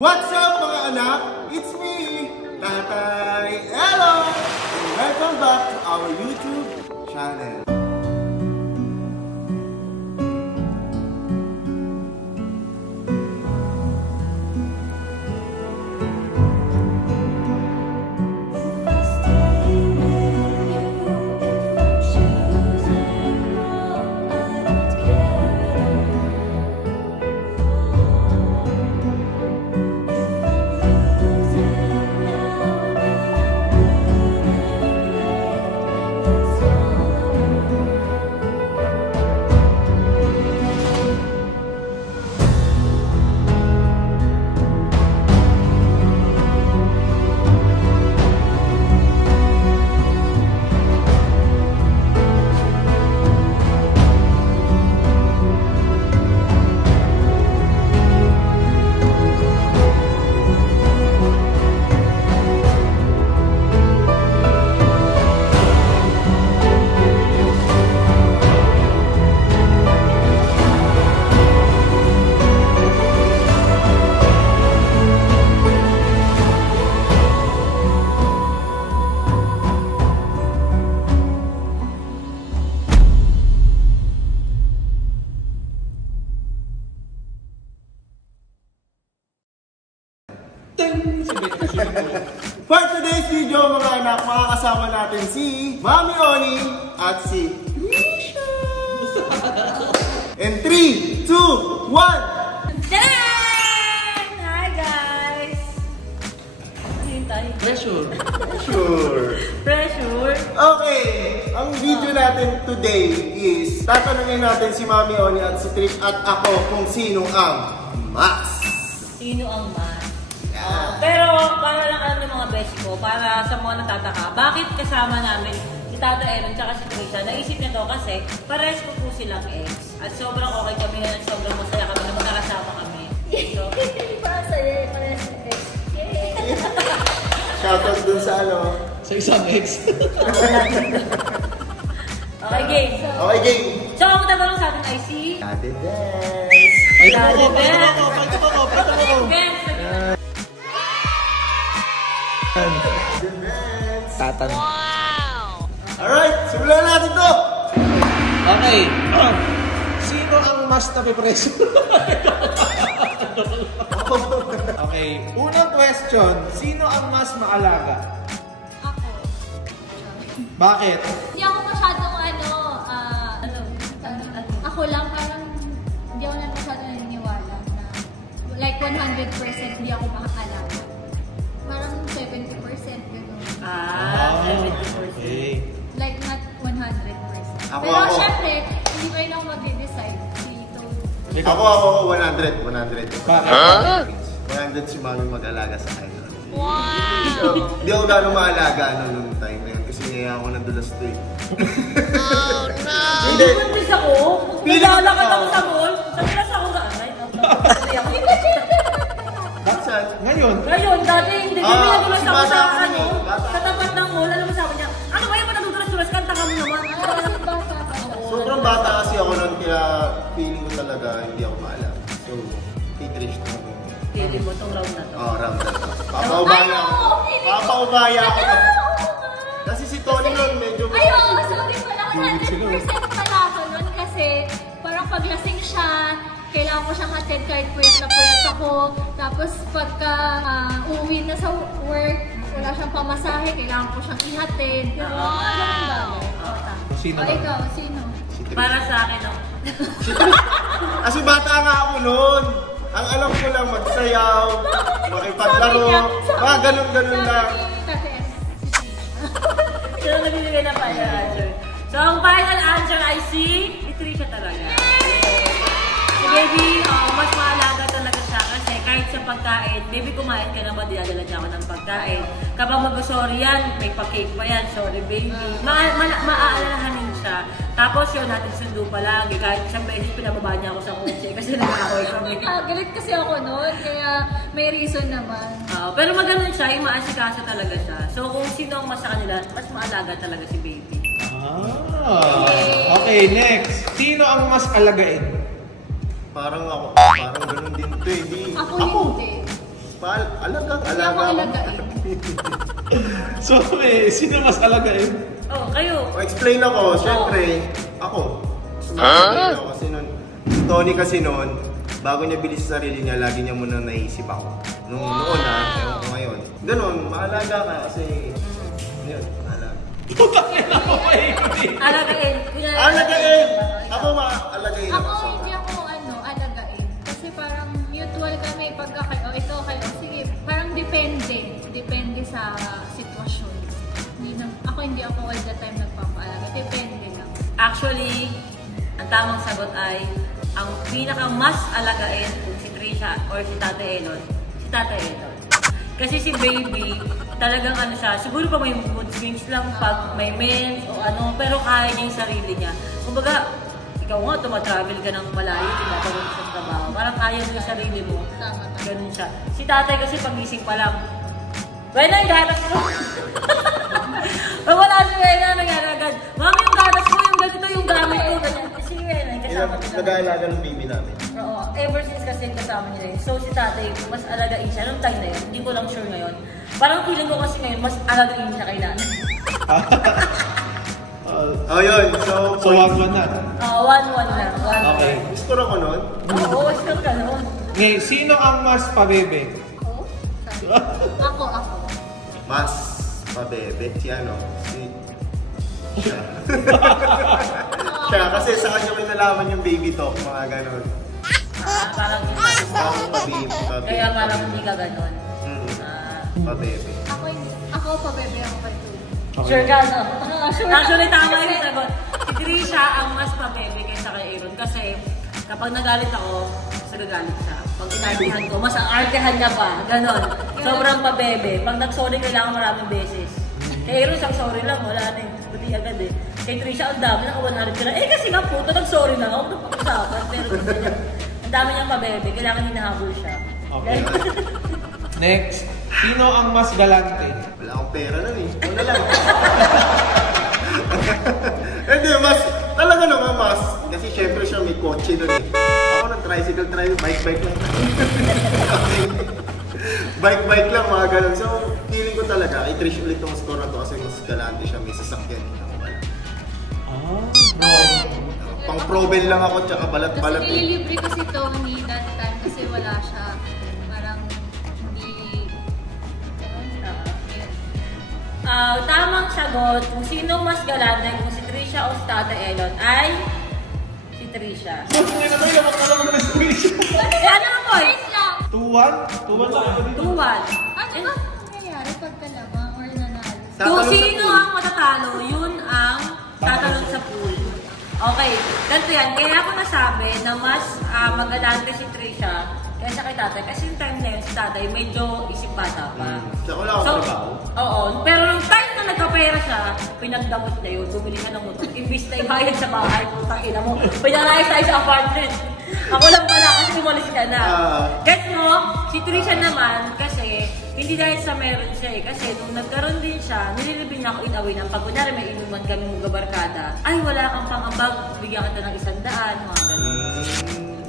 What's up mga anak? It's me, Tatay Elo! And welcome back to our YouTube channel. For today's video mga anak, makakasama natin si Mami Oni at si Trisha. And 3, 2, 1! Tadaan! Hi guys! Pressure. Okay, ang video natin today is tatanungin natin si Mami Oni at si Trish at ako kung sino ang mas. Sino ang mas? Pero para lang alam ng mga beshi ko, para sa mga natataka, bakit kasama namin si Tato Aaron at si Trisha? Naisip niya to kasi pares ko po silang ex. At sobrang okay kami na sobrang masaya kami na magkakasama kami. So, Masaya, pares ng ex. Shoutout dun sa ano? Sa isang ex. okay, game. Okay, game. So, ang tatanong sa atin ay si... Ate Des. Ate Des. Tatan. Wow! Alright, simulan natin to! Okay. Sino ang mas napipreso? Okay. Unang question. Sino ang mas maalaga? Ako. Bakit? Hindi ako masyadong ako lang parang hindi ako na masyadong naniniwala na like 100% hindi ako makakalaga. Parang 70% gano'n. Okay. Like not 100%. Ako, Pero ako. syempre, hindi ko rin ako mag-decide. Ako, 100. Bakit? 100 si Mami mag-alaga sa akin. Wow! Hindi ako gano'ng maalaga nung time na yun kasi ngayon ako nandulas to eh. Oh no! Hindi buntis ako. Nilalakad ako sa mall. Nadulas ako sa anay. Saan? Ngayon, dati hindi kami nadulas si ako bata sa ako ano. eh, bata. Sa tapat ng mall, alam mo sabi niya, ano ba yung matadulas-dulas? Kanta kami naman. Sobrang bata kasi ako noon kaya feeling ko talaga hindi ako maalaga. So, Trish na ako. Pili mo tong round na to. Round na to. Papaubaya ako. Kasi si Tony noon medyo... Ay, oo, sorry pala. 100% pala ako nun kasi parang paglasing siya, kailangan ko siyang hatid kahit puyat na puyat ako. Tapos pagka uuwi na sa work, wala siyang pamasahe, kailangan ko siyang ihatid. Sino O ba? ikaw, sino? Si Trish. Para sa akin, no? Kasi bata nga ako noon. Ang alam ko lang magsayaw, makipaglaro, mga ganun-ganun lang. Sino nabibigay na final answer? So, ang final answer ay si Trisha talaga. Si baby, mas maalaga talaga siya kasi kahit sa pagkain, baby kumain ka naman, dinadala niya ako ng pagkain. Kapag mag-sorry yan, may pa-cake pa yan, sorry baby. Maaalalahanin siya. Tapos yun, natin sundo palagi. Kahit isang beses pinababa niya ako sa kotse kasi nag-away kami. Galit kasi ako noon, kaya may reason naman. Pero maganon siya, yung maasikaso talaga siya. So kung sino ang mas sa kanila, mas maalaga talaga si baby. Okay, next. Sino ang mas alagain? Parang ako, parang ganun din to eh. Ako hindi. Alagang Hindi ako alaga. alagain. So, sino mas alagain? Oh, kayo. Explain ako, syempre, ako. Sumasabi ako kasi nun, si Tony kasi nun, bago niya bilis sa sarili niya, lagi niya muna naisip ako. Noon ewan ko ngayon. Ganun, maalaga ka kasi, yun, maalaga. Putang ina mo pa Alagain. Alagain! Ako maalagain Ako ako. hindi ako alagain. Kasi parang mutual kami pagka kayo, ikaw kayo, sige, parang depende. Depende sa sitwasyon. Ako hindi ako all the time nagpapaalaga. Depende lang. Actually, ang tamang sagot ay, ang pinaka mas alagain kung si Trisha or si Tate Elon, si Tate Elon. Kasi si Baby, talagang ano siya, siguro pa may mood swings lang pag may mens o ano, pero kaya niya yung sarili niya. Kumbaga, ikaw nga, tumatravel ka ng malayo, tinatawag sa trabaho. Parang kaya mo yung sarili mo. Tama. Ganun siya. Si Tatay kasi pagising pa lang, Wena, yung gatas mo! Pag wala si Wena, nangyari agad, Mami, yung gatas mo, yung ganito yung gamit ko. Ganyan. Kasi Wena, yung kasama nila. Nag-aalaga ng baby namin. Oo, ever since kasi yung kasama nila yun. So si Tatay, mas alagain siya. Nung time na yun, hindi ko lang sure ngayon. Parang feeling ko kasi ngayon, mas alagain siya kay Nanay. Oh, yun. So, 1-1 na. Oo, 1-1 na. 1-1. Okay. Gusto ako nun. Oo, score ka nun. Ngayon, sino ang mas pabebe? Ako? Ako. Mas pabebe. Si ano? Siya. Siya, kasi sa kanya may nalaman yung baby talk, mga ganon. Parang yun. Pabebe. Kaya parang hindi ka ganon. Pabebe. Ako pa bebe ako kay Tony. Sure ka, no? Sure. Actually, tama yung sagot. Si Trisha ang mas pabebe kaysa kay Aaron. Kasi kapag nagalit ako, mas nagagalit siya. Pag inartihan ko, mas ang artehan niya pa. Ganon. Sobrang pabebe. Pag nag-sorry, kailangan maraming beses. Kay Aaron, isang sorry lang. Wala na yung buti agad eh. Kay Trisha, ang dami. Naka-100 ka na. Eh, kasi nga puto, nag-sorry lang ako. Napag-usapan. Pero gusto niya. Ang dami niyang pabebe. Kailangan hinahabol siya. Okay. Next, sino ang mas galante? Wala akong pera nun eh. Wala lang. Hindi, mas, talaga naman mas. Kasi syempre siya may kotse nun eh. Ako ng tricycle, bike lang. Bike lang, mga ganun. So, feeling ko talaga, kay Trish ulit yung score na to kasi mas galante siya, may sasakyan. Ako wala. Pang proben lang ako, tsaka balat-balat Kasi nililibre ko si Tony that time kasi wala siya. Parang hindi... Tamang sagot kung sino mas galante, kung si Trisha o si Tata Elon, ay si Trisha. Hindi na tayo, naman ka naman na si Trisha. Eh, ano ang point? Wait lang! 2-1? 2-1 lang ako dito. 2-1. Ano ba nangyayari pagkalaba or nanalo? Kung sino ang matatalo, yun ang tatalon sa pool. Okay, ganito yan. Kaya ako nasabi na mas magalante si Trisha kaysa kay Tatay. Kasi yung time na yun, si Tatay medyo isip bata pa. Tsaka wala akong trabaho. Oo. Pero nung time na nagkapera siya, pinagdamot na yun. Bumili ka ng motor. Imbis na ibayad sa bahay, putang ina mo. Pinarayos tayo sa apartment. Ako lang pala kasi umalis ka na. Guys mo, si Trisha naman, kasi hindi dahil sa meron siya eh. Kasi nung nagkaroon din siya, nililibing niya ako in-away ng pag kunyari may inuman kami mong gabarkada. Ay, wala kang pang-ambag, bigyan kita ng 100, mga ganun.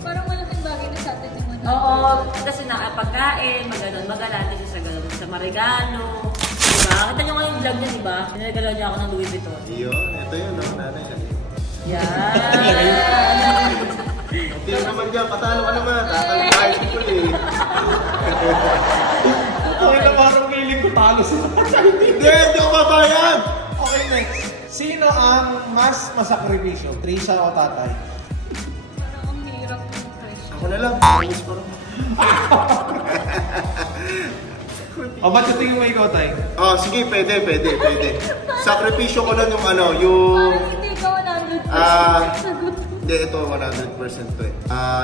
Parang malaking bagay na sa atin yung mga Oo, kasi nakapagkain, magalante siya sa ganun, sa maregalo. Diba? Kita niyo nga yung vlog niya, diba? Ninagalaw niya ako ng Louis Vuitton. Yun, ito yun, no? Nanay. Yan! Okay naman dyan, patalo ka naman. Tatalo tayo dito eh. Okay na parang feeling ko talo sila. Hindi ako babayad! Okay, next. Sino ang mas masakripisyo? Trisha o Tatay? Parang ang hirap yung pressure. Ako na lang, promise ko lang. O, ba't tingin mo ikaw, Tay? Oh, sige, pwede. Sakripisyo ko lang yung ano, yung... Parang hindi ka 100% sagot. Hindi, ito 100% to eh.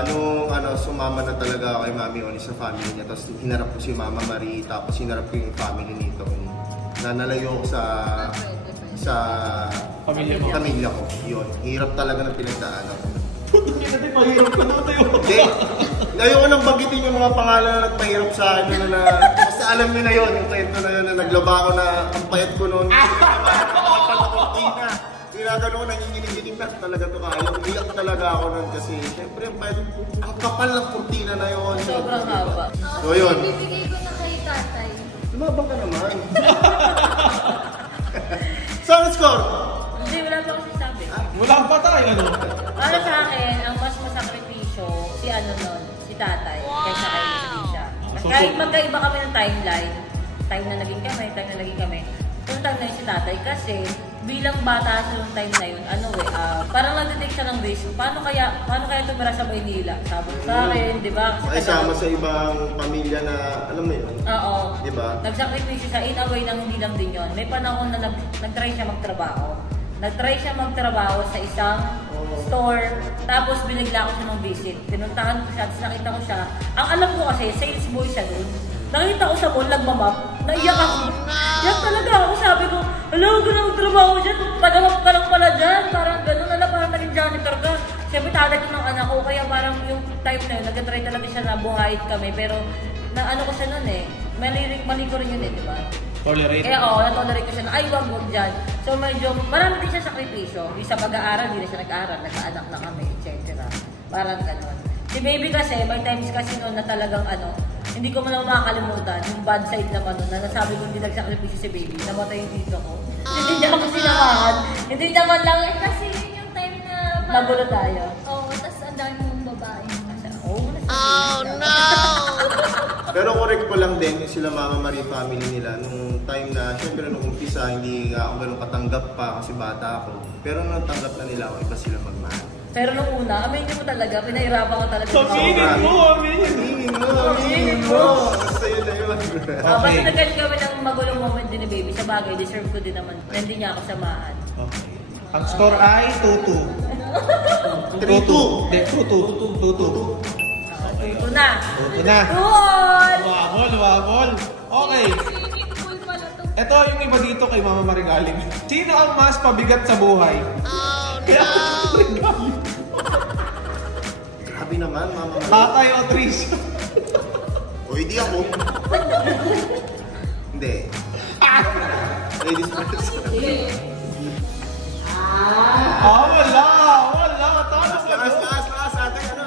Nung sumama na talaga ako kay Mami Oni sa family niya, tapos hinarap ko si Mama Marie, tapos hinarap ko yung family nito. Nanalayo ko sa pamilya ko. Yun, hirap talaga ng pinagdaanan ko. Putang ina din, mahirap ko na tayo. Hindi, ayoko nang bagitin yung mga pangalan na nagpahirap sa akin na basta alam niyo na yun, yung kwento na yun na naglaba ako na ang payat ko noon. Ginagano ko, nanginginig-ginig na talaga to kaya. Iyak talaga ako nun kasi syempre ang kapal ng kurtina na yun. Sobrang haba. So yun. Bibigay ko na kay tatay. Lumabang ka naman. Saan score? Hindi, wala pa ako sinasabi. Wala pa tayo, ano? Para sa akin, ang mas masakripisyo, si ano nun, si tatay, kaysa kay Trisha. Kahit magkaiba kami ng timeline, time na naging kami, yung time na yun si tatay, kasi bilang bata sa yung time na yun, parang nag-detect siya ng base. Paano kaya tumira sa Maynila? Sabi sa akin, di ba? Makisama sa ibang pamilya na, alam mo yun? Oo. Di ba? Nagsakripisyo siya in a way na hindi lang din yun. May panahon na nag-try siya magtrabaho. Nag-try siya magtrabaho sa isang store, tapos binigla ko siya ng visit. Pinuntahan ko siya, tapos nakita ko siya. Ang alam ko kasi, sales boy siya doon. Nakita ko sa mall, nagmamap. Naiyak ako. Iyak talaga ako. Sabi ko, hello, ganun magtrabaho dyan. Tagamap ka lang pala dyan. Parang ganun. Parang naging janitor ka. Siyempre, tatay ko ng anak ko. Kaya parang yung time na yun, nag-try talaga siya na buhayit kami. Pero, ko siya nun eh. Mali ko rin yun eh, di ba? Tolerate. Kaya na-tolerate ko siya na, ay, wag dyan. So, medyo, marami din siya sakripisyo. Yung sa pag-aaral, hindi na siya nag-aaral. Nagkaanak na kami, etc. Parang ganun. Si baby kasi, may times kasi noon na talagang hindi ko man makakalimutan yung bad side naman nun, na nasabi ko hindi nagsakripisyo si baby, namatay yung tito ko. Hindi niya ako sinamahan. Hindi naman lang, Kasi yun yung time na... nagulo tayo. Oo, tas ang dami mong babae. Oh no! Pero correct ko lang din yung sila Mama Marie family nila nung time na, syempre nung umpisa, hindi nga ako ganun katanggap pa kasi bata ako. Pero nung tanggap na nila ako, iba sila magmahal. Pero nung una, aminin mo talaga, pinahirapan ko talaga. Aminin mo! Sa'yo na yun. Basta nagkalit kami ng magulong moment din ni baby. Sa bagay, deserve ko din naman. Hindi niya ako samahan. Okay. Ang score ay 2-2. 3-2. Hindi, 2-2. 2-2. Ito na. Ito na. Tuol! Wamol. Okay. Swimming pool pala to. Ito yung iba dito kay Mama Marigaling. Sino ang mas pabigat sa buhay? Kaya Marigaling. Grabe naman, Mama Marie. Tatay o Trish? O, hindi ako. Hindi. Ladies first. Wala. Taas, ate. Ano?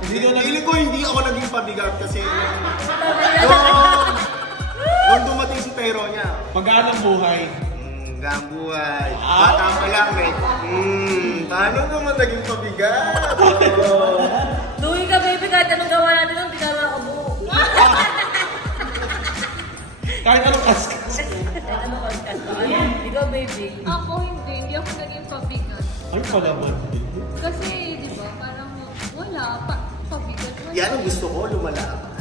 Hindi ka nag- Feeling ko hindi ako naging pabigat kasi nung dumating si Tyro niya. Magkano ang buhay? Gambuhay. Bata pa lang eh. Paano naman naging pabigat? Luwi ka baby, kahit anong gawa natin nung pinara ako buo. Kahit anong kaskas. Kahit anong kaskas pa. Ikaw baby. Ako hindi ako naging pabigat. Ano pa naman? Kasi, di ba, parang wala, pabigat. Yan ang gusto ko, lumalaban.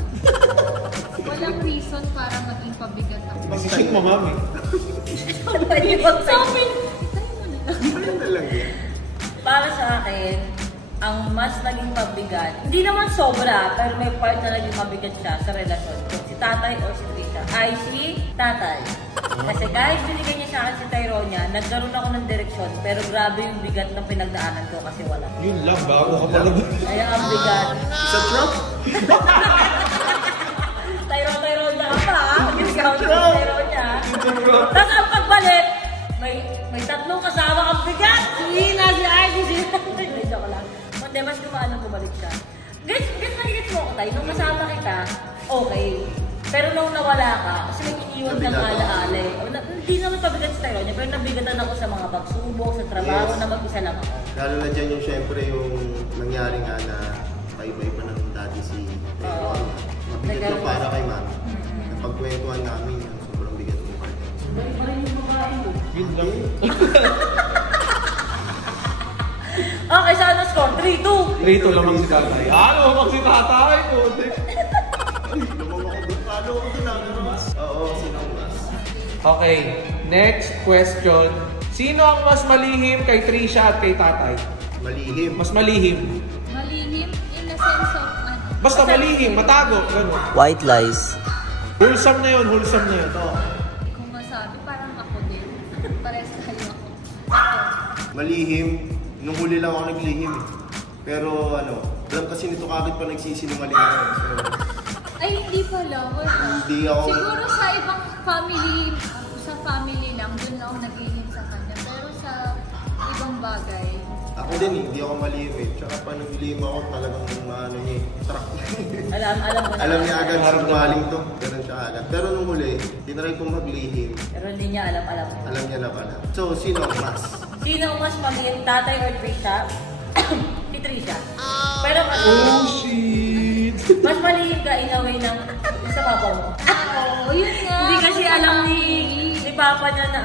Walang reason para maging pabigat ako. Decision mo, mami. Pwede ba Sabi, tayo mo na. Ano na lang yan? Para sa akin, ang mas naging mabigat, hindi naman sobra, pero may part na naging mabigat siya sa relasyon. Kung si tatay o si Trisha, ay si tatay. Kasi kahit binigay niya sa akin si Tyronia, nagkaroon ako ng direksyon, pero grabe yung bigat ng pinagdaanan ko kasi wala. Yun lang, bago ka pala. Kaya ang bigat. Sa truck? Tyronia ka pa, ha? Discount yung Tyronia. Tapos ang pagbalik, may tatlong kasama ang bigat. Si Ina, si Ivy, si Ina. Joke lang. Hindi, mas gumaan nang bumalik siya. Guys, nakikita mo ko tayo, nung kasama kita, okay. Pero nung nawala ka, kasi may iniwan kang alaala eh. Hindi naman pabigat sa Tyronia, pero nabigatan ako sa mga pagsubok, sa trabaho, na mag-isa lang ako. Lalo na dyan yung syempre yung nangyari nga na paiba-iba ng daddy si Tyronia. Mabigat yung para kay mami. Napagkwentuhan namin yun, sobrang bigat yung part. Yun lang. Okay, sa ano score? 3-2. 3-2 lamang si tatay. Lumamang si tatay. Lumamang ako doon. Paano ako doon namin mas? Oo, sino ang mas? Okay, next question. Sino ang mas malihim kay Trisha at kay tatay? Malihim. Mas malihim. Malihim in the sense of Basta malihim, matago, gano'n. White lies. Wholesome na yun. Hindi ko masabi, parang ako din. Pares tayo ako. Malihim. Nung huli lang ako naglihim eh. Pero alam kasi nito kakit pa nagsisinungaling ako. So, Ay, hindi pala. Wala. Hindi ako- Siguro sa ibang family lang, dun lang ako naglihim sa kanya. Pero sa ibang bagay. Ako din hindi ako malihim eh. Tsaka pa naglihim ako talagang ano niya eh. Truck. Alam mo na. Alam niya agad sinungaling to. Ganun siya agad. Pero nung huli, tinry kong maglihim. Pero hindi niya alam. Alam niya na pala. So, sino ang mas? Sino ang mas malihim, tatay or Trisha? Si Trisha. Pero Oh, shit! mas malihim ka in a way ng sa papa mo. Oo, yun nga. Hindi kasi alam ni papa niya na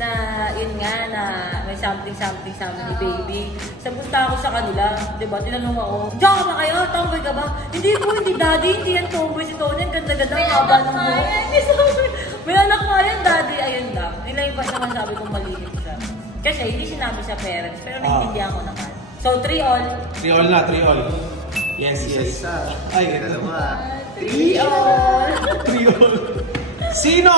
na yun nga, na may something ni baby. Sabusta ako sa kanila, di ba? Tinanong ako, diyan ka ba kayo? Tomboy ka ba? Hindi daddy, hindi yan tomboy. Si Tony, ang ganda-ganda. May haba anak ng nga buhok. yan. May anak nga yan, daddy. Ayun lang. Yun lang yung naman sabi kong malihim siya. Kasi hindi sinabi sa parents, pero naiintindihan ko naman. So, 3-all. 3-all na, 3-all. Yes. Isa. Ay, Dalawa. 3-all. 3-all. Sino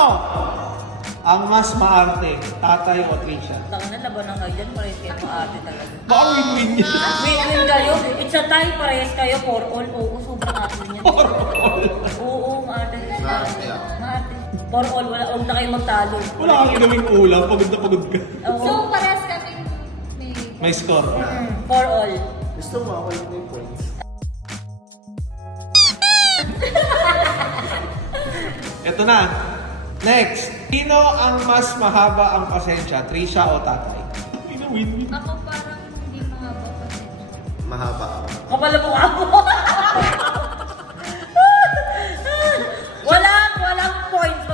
ang mas maarte, tatay o Trisha? Taka na, laban ng kayo dyan. Parehas kayo maarte talaga. Baka win-win niya. Win-win kayo. It's a tie. Parehas kayo. 4-all. Oo, sobrang arte niya. 4-all. Oo, maarte. Maarte. Maarte. 4-all. Huwag na kayo magtalo. Wala kang ginawing ulam, pagod na pagod ka. Oo. So, parehas kami May score. 4-all. Gusto mo ako yung points. Ito na. Next. Sino ang mas mahaba ang pasensya, Trisha o tatay? Win-win. Ako parang hindi mahaba kasi. Mahaba ako. Kapala mo ako. Walang points.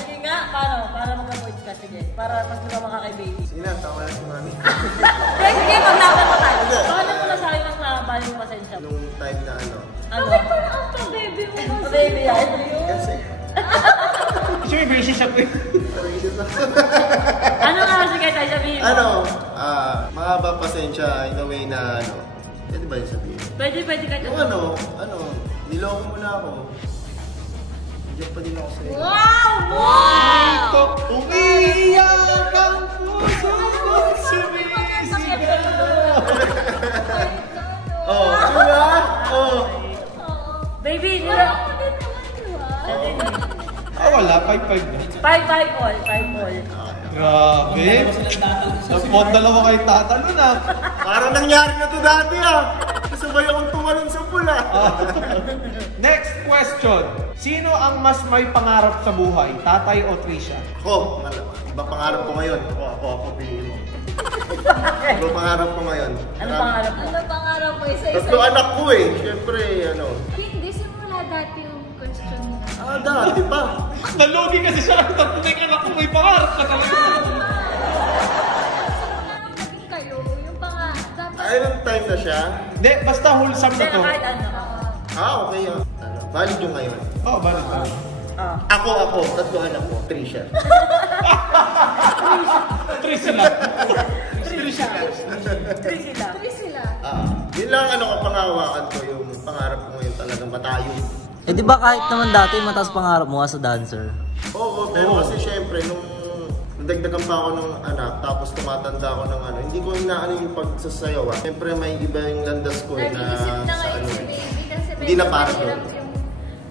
Sige nga. Paano? Para magka-points ka. Sige. Para mas lumama ka kay baby. Sige na, tama na si mami. Sige, maglaban mo tayo. Paano mo nasabi mas mahaba yung pasensya mo? Nung time na Ano? Bakit parang ang pa-baby mo kasi? Baby, yan. Kasi, Kasi may version siya. Ano nga sige tayo sabihin mo? mahaba pasensya in a way na pwede ba yung sabihin? Pwede kahit Yung niloko mo na ako. Diyan pa din ako sa'yo. Wow! Umiiyak ang puso ko sumisigaw. Oh, diba? Oh. Baby, Ako din naman, diba? Wala, 5-5 na. 5 all. Grabe. Napon dalawa kay tata nun ah. Parang nangyari na to dati Sabay akong tumalon sa pula. Next question. Sino ang mas may pangarap sa buhay, tatay o Trisha? Ako, iba pangarap ko ngayon. Ako, piliin mo. Iba pangarap ko ngayon. Ano pangarap mo? Ano pangarap mo? Isa-isa. Tatlo anak ko eh. Siyempre, Hindi, simula dati yung question mo. dati pa. Nalugi kasi siya ang tatlo na anak ko may pangarap ka talaga. Naging kayo, yung dapat... Ay, nung time na siya. Hindi, basta wholesome na Pero to. kahit ano. Okay valid yung ngayon. Oo, bakit ba? Ako. Tatlo anak ko. Trisha. Trisha lang. Trisha. Three sila. Three sila. Yun lang pangawakan ko. Yung pangarap ko ngayon talagang matayo. Eh di ba kahit naman dati mataas pangarap mo as a dancer? Oo, pero kasi syempre nung dagdagan pa ako ng anak, tapos tumatanda ako ng hindi ko inaano yung pagsasayaw. Siyempre may iba yung landas ko na Nag-iisip na sa ngayon si baby kasi Hindi na para mahirap doon. yung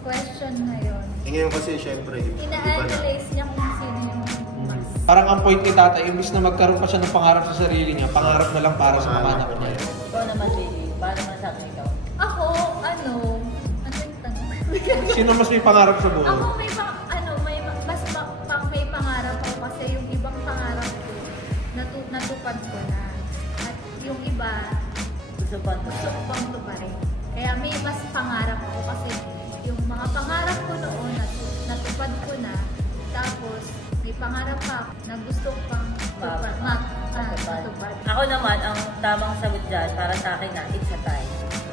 question na yun. Ngayon kasi syempre, iba na. Ina-analyze niya kung sino yung mas. Parang ang point ni tata, imbis na magkaroon pa siya ng pangarap sa sarili niya, pangarap na lang para sa mga anak niya. Ikaw naman, baby. Paano man sa akin ikaw? Ako, ano yung tanong? Sino mas may pangarap sa buhay? Ako may may pangarap ako kasi yung ibang pangarap ko natupad ko na. At yung iba, gusto ko pang tuparin. Kaya may mas pangarap ako kasi yung mga pangarap ko noon natupad ko na. Tapos may pangarap pa ako na gusto ko pang matupad. Ako naman, ang tamang sagot dyan para sa akin it's a tie.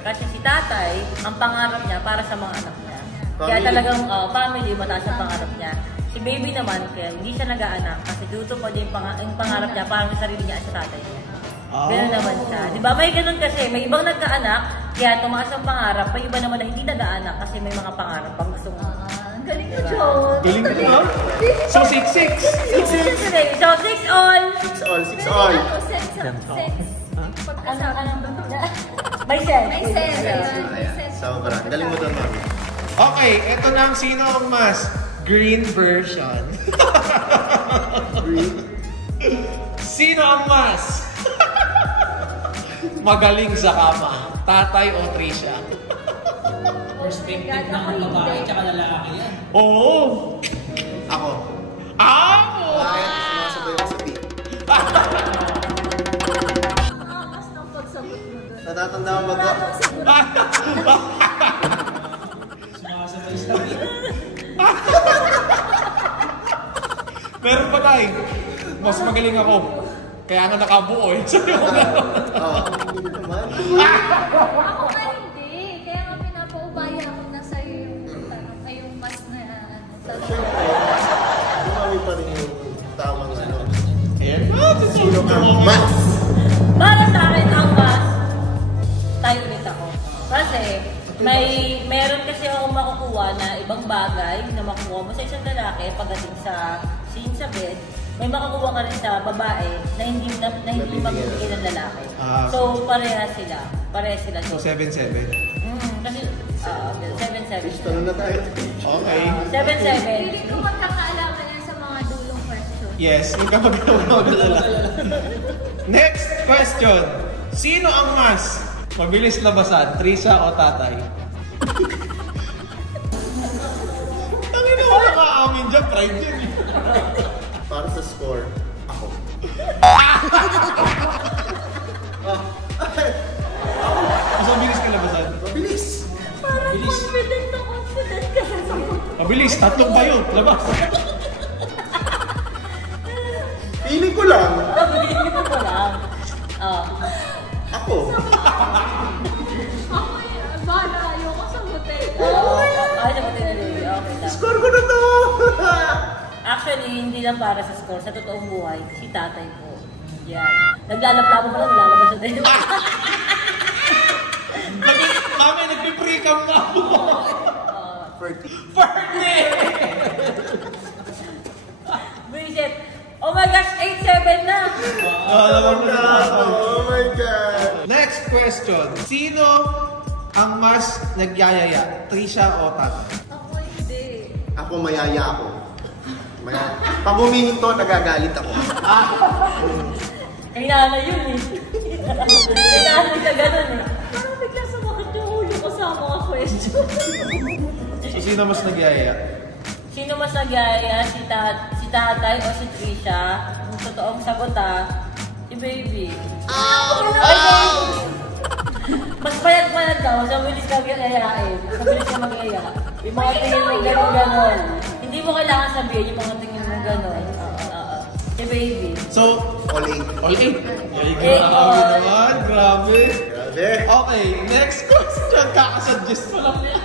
Kasi si tatay, ang pangarap niya para sa mga anak niya. Kaya Family. talagang family, mataas ang pangarap niya. Si baby naman, kaya hindi siya nag-aanak kasi dito pa din yung pangarap niya para sa sarili niya at sa tatay niya. Ganun naman siya. Di ba? May ganun kasi, may ibang nagkaanak, kaya tumaas ang pangarap. May iba naman na hindi nag-aanak kasi may mga pangarap pang gusto mo. Galing ko, John. Galing mo na? So, 6-6. So, 6 all! 6 all. Sense. Pagkasabi ng May sense. May sense. Ayan, sobra. Galing mo doon, mami. Okay, eto na ang sino ang mas green version. Green. Sino ang mas magaling sa kama? Tatay o Trisha? Perspective ng babae tsaka lalaki yan. Oo! Ako. Ako! Bakit? Sumasabay ako sa beat. Nakakas ng pagsagot mo doon. Natatandaan mo ba Wala ito? nang siguro. Sumasabay sa beat. Meron pa tayo. Mas magaling ako. Kaya nga nakabuo eh. Sabi ko gano'n. Hindi naman. Ako nga hindi. Kaya nga pinapaubaya ko na sa'yo yung tanong ay yung mas na tanong. Siyempre, dumami pa rin yung tamang ano. Ayan. Sino ka mas? Para sa akin ang mas, tayo ulit ako. Kasi, meron kasi akong makukuha na ibang bagay na makukuha mo sa isang lalaki pagdating sa scene sa bed, may makakuha ka rin sa babae na hindi magbibigay ng lalaki. So, parehas sila. Parehas sila. So, 7-7. Kasi, 7-7. Tanong na tayo. Okay. 7-7. Hindi ko magkakaalaman yan sa mga dulong question. Yes, yung kapag nalala. Next question. Sino ang mas mabilis labasan? Trisha o tatay? Tangina, wala ka amin dyan. Pride yan eh. Para sa score, ako. Mas mabilis ka labasan? Mabilis! Parang confident na confident ka sa sagot. Mabilis, tatlong pa yun. Labas. Feeling ko lang. Hindi ko lang. Ako. Ako yun. Bala, ayoko sagutin. Ay, sagutin na Lily. Okay lang. Score ko na to! Actually, hindi lang para sa score. Sa totoong buhay, si tatay ko. Yan. Naglalaplamo pa lang, lalabas na tayo. Mami, nagpipre-cam na ako. Fernie! Bridget, oh my gosh, 8-7 na! Alam na ako. Oh my God. Next question. Sino ang mas nagyayaya? Trisha o tatay? Ako hindi. Ako mayaya ako. Pag humihinto, nagagalit ako. Kailangan yun eh. Kailangan ka ganun eh. Parang bigla sumakit yung ulo ko sa mga question. So, sino mas nagyayaya? Sino mas nagyaya? Si tatay o si Trisha? Ang totoong sagot si baby. Ay, mas payag-payag ka, mas mabilis ka mag-ayayain. Mas mabilis ka mag-aya. Yung mga tingin mo gano'n-gano'n. Hindi mo kailangan sabihin yung mga tingin mo gano'n. Si baby. So, All in. all in. Ay, Eh, grabe all. naman. Grabe. Grabe. Okay, next question. Kakasuggest pa lang niya.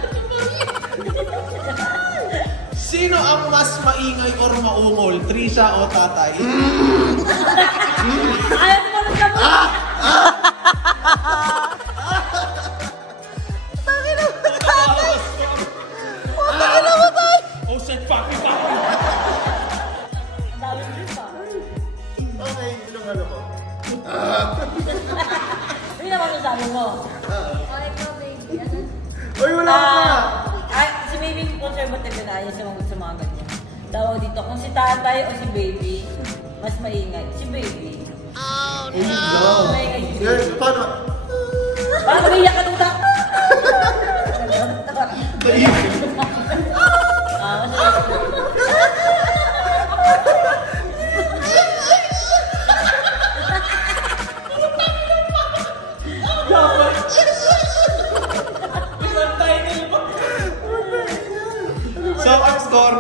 Sino ang mas maingay or maungol? Trisha o tatay? Ayaw mo na sa mga! Oh shit, papi. Ang dami din pa. Okay, yung ano ko. Hindi naman ang sabi mo. O, ikaw, baby. Ano? Uy, wala ka! Si baby conservative na ayaw sumagot sa mga ganyan. Daw dito, kung si tatay o si baby, mas maingay. Si baby. No. Maingay si baby. Yan, paano? Parang umiyak ka tuta. So, ang score?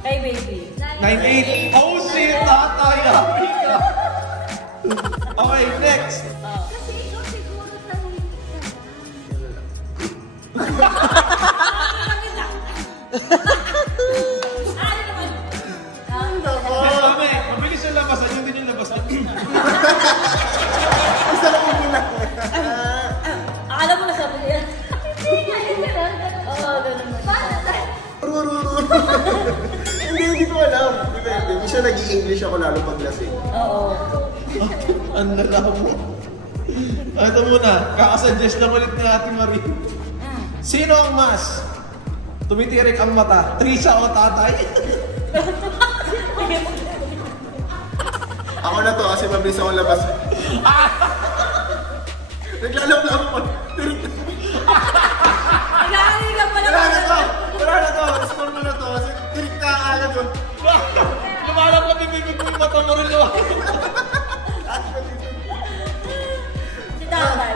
Kay baby. 9-8. Oh shit, tatay. Happy ka. Okay, next. Kasi ikaw siguro tahimik ka lang. Mami, mabilis yung labasan. Yun din yung labasan. Isa lang yung muna. Akala mo na sabi niya. Hindi ka lang. Oo, ganun mo. Paano tayo? Hindi ko alam. Depende. Minsan nag-i-English ako lalo pag lasing. Oo. Ang lala mo. Ito muna, kakasuggest lang ulit ni Ate Marie. Sino ang mas tumitirik ang mata? Trisha o tatay? Ako na to kasi mabilis ako labas. Naglalap-lap mo. Nag-aaling ka pala. Wala na to. Wala na to. Score mo na to. Kasi tirik ka agad yun. Lumalap ka bibig mo yung mata mo rin. Si tatay.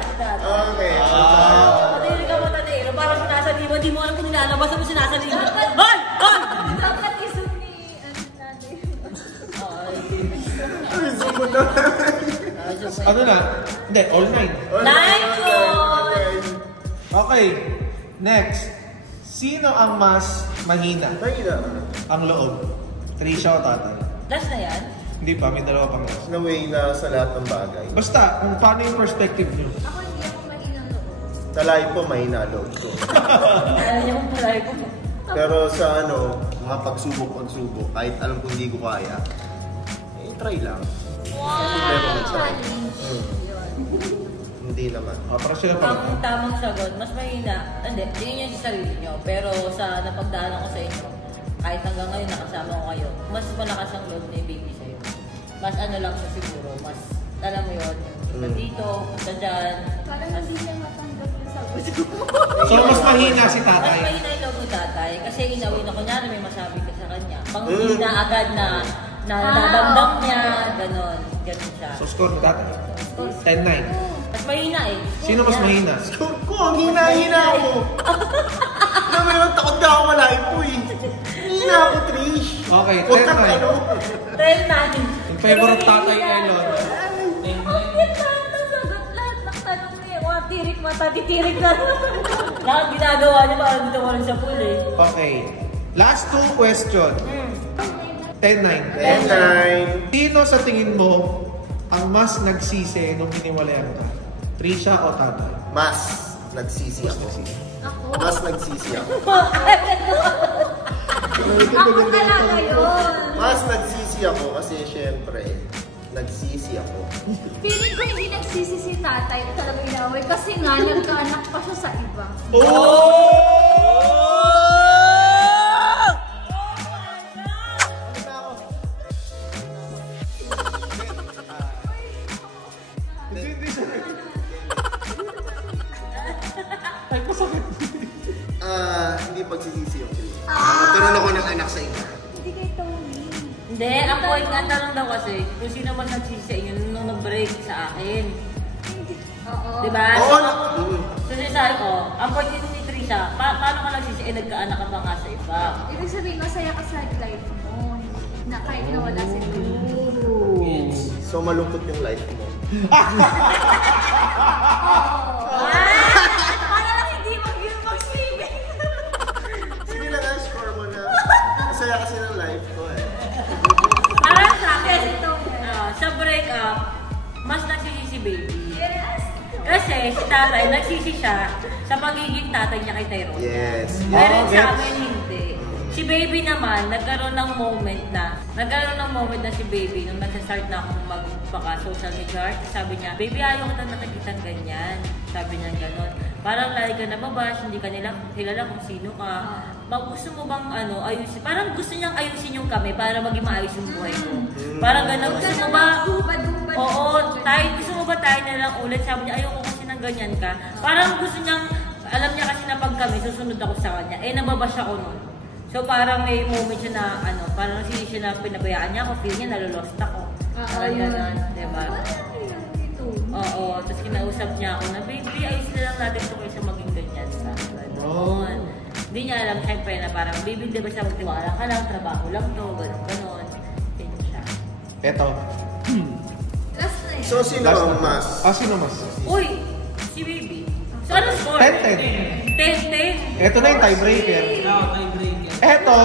Okay. Matinig ka matanero. Parang sinasalibo. Di mo alam kung nilalabas mo sinasalibo. Hoy! Hoy! Dapat isog ni nanay. Ay, sumod na. Ano na? Hindi, all 9. Nine yun! Okay, next. Sino ang mas mahina? Mahina. Ang loob? Trisha o tatay? Last na yan? Hindi pa, may dalawa pang last. Na way na sa lahat ng bagay. Basta, kung paano yung perspective nyo? Ako hindi ako mahinang loob. Sa live po, mahina loob ko. Ayaw niya kung palay ko. Pero sa mga pagsubok, kahit alam kong hindi ko kaya, try lang. Wow! Challenge. Hindi naman. Para sila pa. Ang tamang sagot, mas mahina. Hindi, yun yung sa sarili nyo. Pero sa napagdaanan ko sa inyo, kahit hanggang ngayon nakasama ko kayo, mas malakas ang loob ni baby sa'yo. Mas ano lang siya siguro, mas, alam mo yun, punta dito, punta dyan. Parang hindi niya matanggap yung sagot ko. So, mas mahina si Mas tatay. mahina yung loob ni tatay, kasi inawin na kunyari may masabi ka sa kanya. Panghina agad na nadamdam niya, ganon siya. So, score ni tatay. 10-9. Mas mahina eh. Sino mas mahina? Score ko, ang hina-hina ako. Alam mo naman, takot ka ako malayo po eh. Hina ako, Trish. Okay, Huwag ka 10-9. 10-9. Yung favorite tatay Elon. Ang ganda na sagot lahat ng tanong niya. Mga tirik mata, titirik na. Lahat ginagawa niya para dito mo rin sa pool eh. Okay. Last 2 question. 10-9. 10-9. Sino sa tingin mo ang mas nagsisi nung hiniwalayan ka? Trisha o tatay? Mas nagsisi ako. Ako. Mas nagsisi ako. Ako talaga yun. Mas nagsisi ako kasi syempre, nagsisi ako. Feeling ko hindi nagsisi si tatay talaga inaway kasi nga nagkaanak pa siya sa iba. Hindi pagsisisi yung magkaroon ako ng anak sa iba. Hindi kay Tony. Hindi, ang point nga tanong daw kasi kung sino man nagsisi sa inyo nung nag-break sa akin. Oo. Diba? Oo. So sinasabi ko, ang point dito ni Trisha, paano ka nagsisi? Nagkaanak ka pa nga sa iba. Ibig sabihin, masaya ka sa life mo. Na kahit nawala si Tony. So malungkot yung life mo. Para lang hindi mag-swimming. Sige na nga, score mo na. Masaya kasi ng life ko eh. Para sa akin, Yes, ito. sa break-up, mas nagsisi si baby. Yes. Kasi si tatay, nagsisi siya sa pagiging tatay niya kay Tyrone. Yes. Pero Oh, sa gets. amin hindi. Si baby naman, nagkaroon ng moment na si baby nung nag-start na akong magpaka-social media. Sabi niya, baby, ayaw kita nakikita ganyan. Sabi niya gano'n. Parang lagi ka nababash, hindi ka nila kilala kung sino ka. Gusto mo bang ayusin? Parang gusto niyang ayusin yung kami para maging maayos yung buhay ko. Parang gano'n, gusto mo ba? Oo, gusto mo ba tayo na lang ulit? Sabi niya, ayoko kasi ng ganyan ka. Parang gusto niyang, alam niya kasi na pag kami, susunod ako sa kanya. Nababash ako nun. So parang may moment siya na parang siya na pinabayaan niya ako, feel niya nalolost ako. Parang gano'n, diba? Oo, tapos kinausap niya ako na, baby, ayos na lang natin ito kaysa maging ganyan sa gano'n. Hindi niya alam siyempre na parang, baby, di ba siya magtiwala ka lang, trabaho lang to, gano'n. Ganyan siya. Eto. Last na yun. So sino Last ang na. mas? Sino mas? Uy, si baby. So ano score? 10-10. 10-10. Eto na yung tiebreaker. Eto,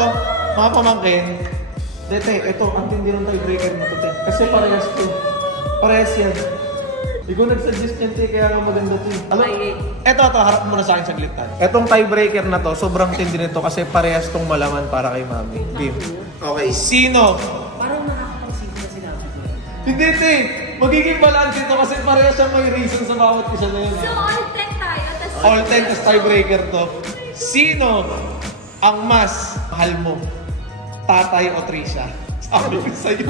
mga pamangkin. Dete, eto, ang tindi ng tiebreaker na to, te. Kasi parehas to. Parehas yan. Ikaw nag-suggest yan, te, kaya nga maganda to. Alam, eto, harap mo na sa akin saglit tayo. Etong tiebreaker na to, sobrang tindi nito kasi parehas tong malaman para kay mami. Game. Okay. Sino? Parang nakakapag-sino na sinabi ko. Hindi, te. Magiging balance ito kasi parehas siya may reason sa bawat isa na yun. So, all 10 tayo. All 10 tas tiebreaker to. Sino ang mas mahal mo? Tatay o Trisha? Sabi ko sa'yo.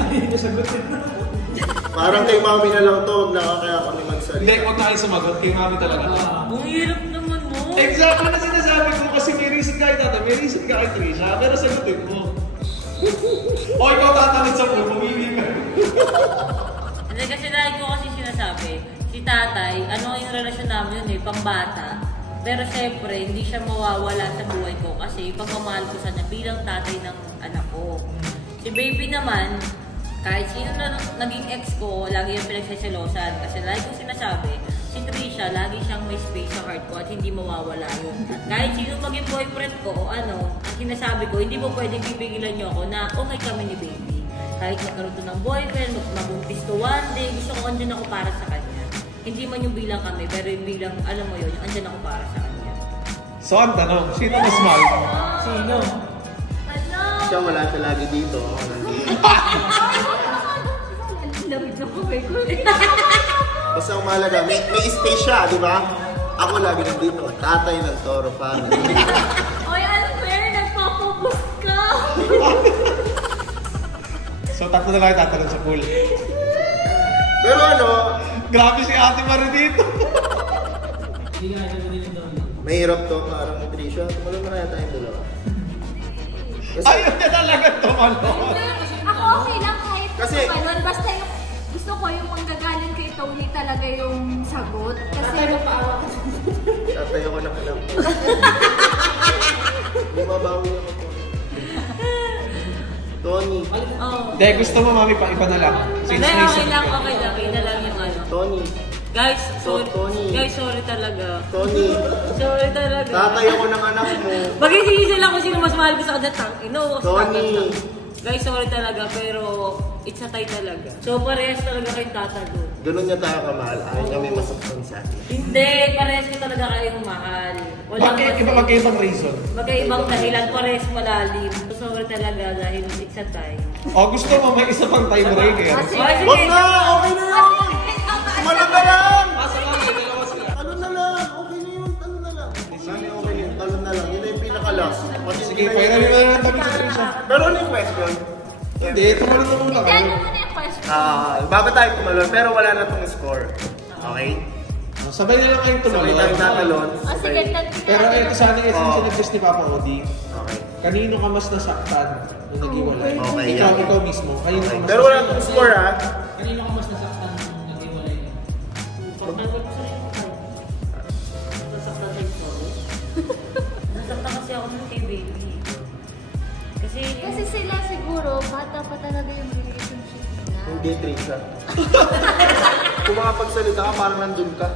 Parang kay mami na lang to, huwag na kaya kami magsalita. Hindi, huwag na kayo sumagot. Kay mami talaga. Ang hirap naman mo. Exactly na sinasabi ko kasi may reason ka kay tata, may reason ka kay Trisha, pero sagutin mo. O ikaw tatanong sa pool, mamili ka. Hindi kasi dahil ko kasi sinasabi, si tatay, ano yung relasyon namin yun pambata. Pero syempre, hindi siya mawawala sa buhay ko kasi pagmamahal ko sa niya bilang tatay ng anak ko. Si baby naman, kahit sino na naging ex ko, lagi yung pinagsiselosan. Kasi lagi kong sinasabi, si Trisha, lagi siyang may space sa heart ko at hindi mawawala yun. Kahit sino maging boyfriend ko o ano, ang sinasabi ko, hindi mo pwedeng pipigilan niyo ako na okay kami ni baby. Kahit magkaroon to ng boyfriend, magbuntis to one day, gusto ko andyan ako para sa kanya. Hindi man yung bilang kami, pero yung bilang, alam mo yun, yung andyan ako para sa kanya. So ang tanong, sino mas mahal mo? Sino? Siya wala siya lagi dito. Lamig na kamay ko. Basta ang mahalaga, may space siya, di ba? Ako lagi nandito, tatay ng Toro family. Oy, unfair, nagpapaboost ka. So tatlo na lang tatanong sa pool. Pero ano, Grabe si Ate Marie dito. mahirap to, parang ni Trisha. Tumalong na kaya tayong dalawa. Kasi, Ayaw niya talaga tumalon. Ako okay lang kahit Kasi- tumalon. Basta yung gusto ko yung manggagaling kay Tony talaga yung sagot. Kasi tatayo ko na alam. Bumabawi ako to. Tony. Oh. Dahil gusto mo mami pa iba na lang. Hindi, okay lang, okay na lang yung ano. Tony. Guys, sorry. Tony. Guys, sorry talaga. Tony. Sorry talaga. Tatayo ko ng anak mo. Mag-isisi lang kung sino mas mahal ko sa kanya. Tony. Guys, sorry talaga, pero it's a tie talaga. So, parehas talaga kayong tatalo. Ganun niya tayo kamahal. Ayaw kami masaktan sa atin. Hindi, parehas ko talaga kayong mahal. Bakit? Iba magkaibang reason. Magkaibang dahilan, parehas malalim. So, sorry talaga dahil it's a tie. O gusto mo may isa pang tiebreaker. Oh, sige. Wag na! Okay na yun! Tumalon na lang! Asa lang, may dalawa sila. Talon na lang! Okay na yun! Talon na lang! Mami, okay na yun. Talon na lang. Yun na yung pinaka-last. Sige, pwede na lang tabi sa Trisha. Pero ano yung question? Hindi, tumalon na muna Hindi, kayo. ano muna yung question? Baba tayo tumalon, pero wala na tong score. Okay? Sabay na lang kayong Sabay tumalon. tayong tatalon. O sige, tatlo. Pero ito sana yung sinag-guess ni Papa Odi. Okay. Kanino ka mas nasaktan nung nag-iwalay? Okay, Ikaw, yan. ikaw mismo. Kanino ka mas Pero wala tong score, ha? Kanino ka mas nasaktan nung nag-iwalay ka? Nasaktan kasi ako nun kay baby. Kasi sila siguro, bata pa talaga yung relationship nila. Hindi, Trisha. Kung makapagsalita ka, parang nandun ka.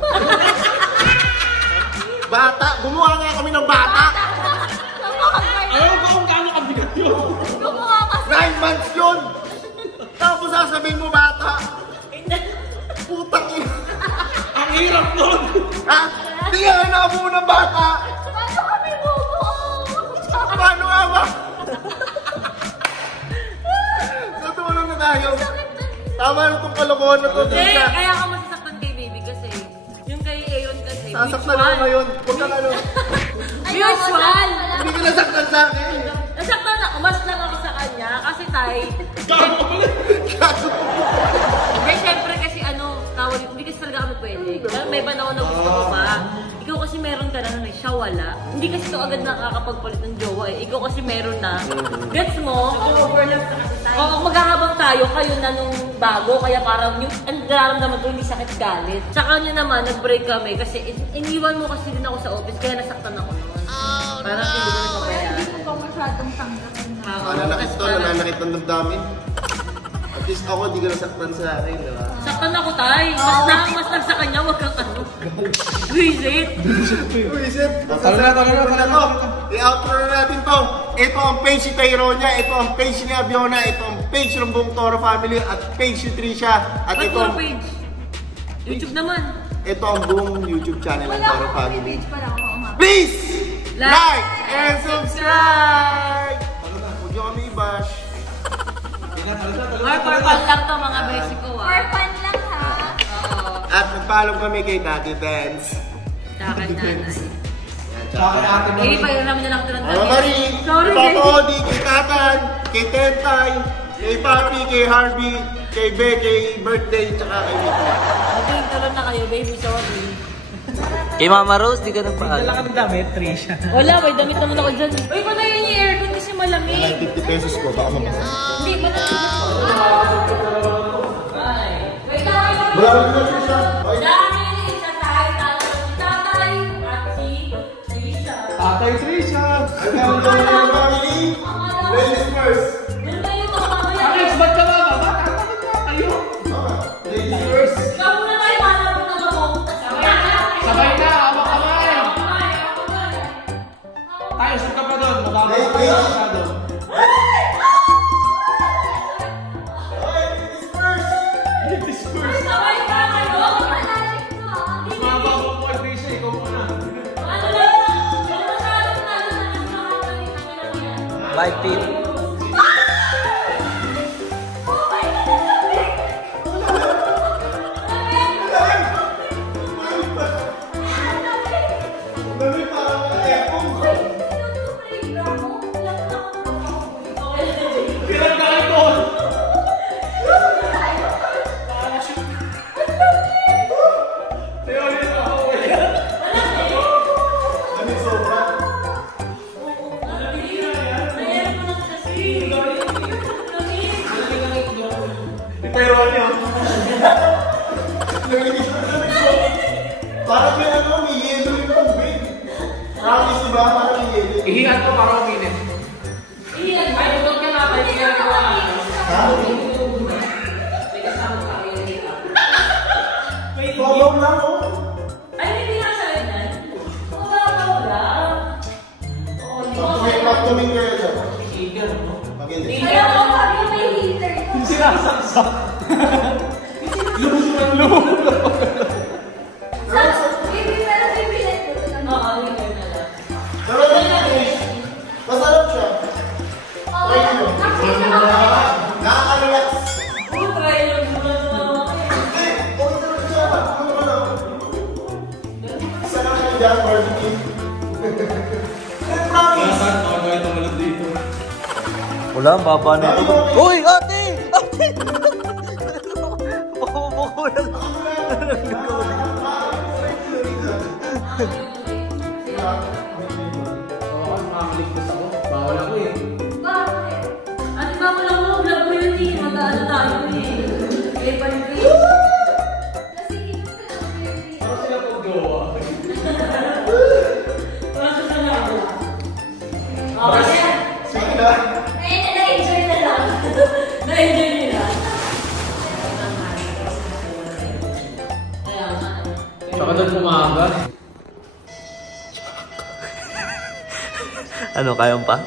Bata! Gumawa nga kami ng bata! Alam mo ba kung gaano kabigat yun? Gumawa ka 9 months yun! Tapos sasabihin mo bata! Putang ina! Ang hirap nun! Ha? Hindi nga nakabuo ng bata! Paano kami bubuo? Paano nga ba? So, tumulong na tayo. Tama na itong kalokohan na to, Hindi, Trisha. kaya ka masasaktan kay baby kasi yung kay Aeon kasi Sasaktan ako ngayon. Huwag kang ano. Mutual! Hindi ka nasaktan sa akin. Nasaktan ako, mas lang ako sa kanya kasi tay. Hindi, syempre kasi ano, tawag, hindi kasi talaga kami pwede. Kaya may panahon na gusto ko pa. Ikaw kasi meron ka na nun eh, siya wala. Hindi kasi ito agad nakakapagpalit ng jowa eh. Ikaw kasi meron na. Gets mo? Overlap ka kasi tayo. Oo, maghahabang tayo, kayo na nung bago. Kaya parang yung ang nararamdaman ko, hindi sakit galit. Sa kanya naman, nag-break kami kasi iniwan mo kasi din ako sa office, kaya nasaktan ako nun. Parang hindi ko na Kaya kabayaan. hindi ko pa masyadong tanggapin na. Nananakit to, nananakit ng damdamin. At least ako, di ka nasaktan sa akin, di ba? Saktan ako, tay. Mas lang sa kanya, wag kang ano. Visit. Isip, Tara na to. I-outro na natin to. Ito ang page ni Tyronia, ito ang page ni Abiona, ito ang page ng buong Toro family, at page ni Trisha, at Ba't ito puro ang, page? YouTube naman. ito ang buong YouTube channel ng Wala Toro akong family. page pala ako. Please! Like Like and subscribe! Huwag niyo kami i-bash. Or for fun lang to mga besi ko For ah. fun lang ha. Oo. At nagpaalam kami kay Daddy Benz. Sa akin nanay. Yan, Sa akin ate Eh, pa naman na lang ito ng Mama Marie, Sorry, kay Papa baby. Odi, kay Tatan, kay Tentay, kay Papi, kay Harvey, kay Be, kay Birthday, tsaka kay Mito. Okay, talon na kayo, baby. Sorry. Kay Mama Rose, di ka Dala nagpaalam. ka ng damit, Trisha. Wala, may damit naman ako dyan. Uy, patayin yung aircon kasi malamig. Like 50 pesos ko, baka mamasa. Hindi, malamig. Wait lang, Wala ko na siya. Ay, dahil sa tayo natin si Tatay at si Trisha. Tatay Trisha. ang gawin ng family. Ladies first. Doon tayo mga mamaya. Alex, ba't ka ba? Bakit ka kayo? Ladies first. Ikaw muna tayo, hanap mo na ako. Sabay na, hawak kamay. Tayo, suka pa doon. Mababa ka pa masyado. Ladies first. Sabay ka kayo. Mas mababa ko po kay Trisha, ikaw muna. Ano lang? Yung masyadong na 5 feet. Hirap na kayo doon. Tayo ulit ako. Ano yung sobra? Ipairoan niyo. Parang may ano, may yellow yung tubig. Promise, diba? Parang may yellow. Ihingat ko para uminit. Babaw lang, oh. Ay, hindi nga sa ganyan. Mababaw lang. Oo, Pag-tuming kayo dyan. Eager, no? Mag-hindi. Kaya ako sabi na may heater. Yung sinasaksak. Lumulong. Oo, heater na lang. Pero masarap siya. Try nyo. Nakaka-relax. Oo, try lang naman sa mga Hindi, okay talaga siya. Ano ka lang? Isa lang kayo dyan, barbecue. Promise. Wala, ang baba na ito. Uy, ate! Ate! Buko na lang. Bawal ako eh. Ate ba mo lang mo, vlog mo yun eh. Mag-ano tayo eh. Eh, pag-free. Ano sila pag-gawa? Wala sa sana ako. Okay, yan. Sige na. Na-enjoy na lang. Na-enjoy nila. Kaya nga. Saka doon pumaga. Ano, kayang pa?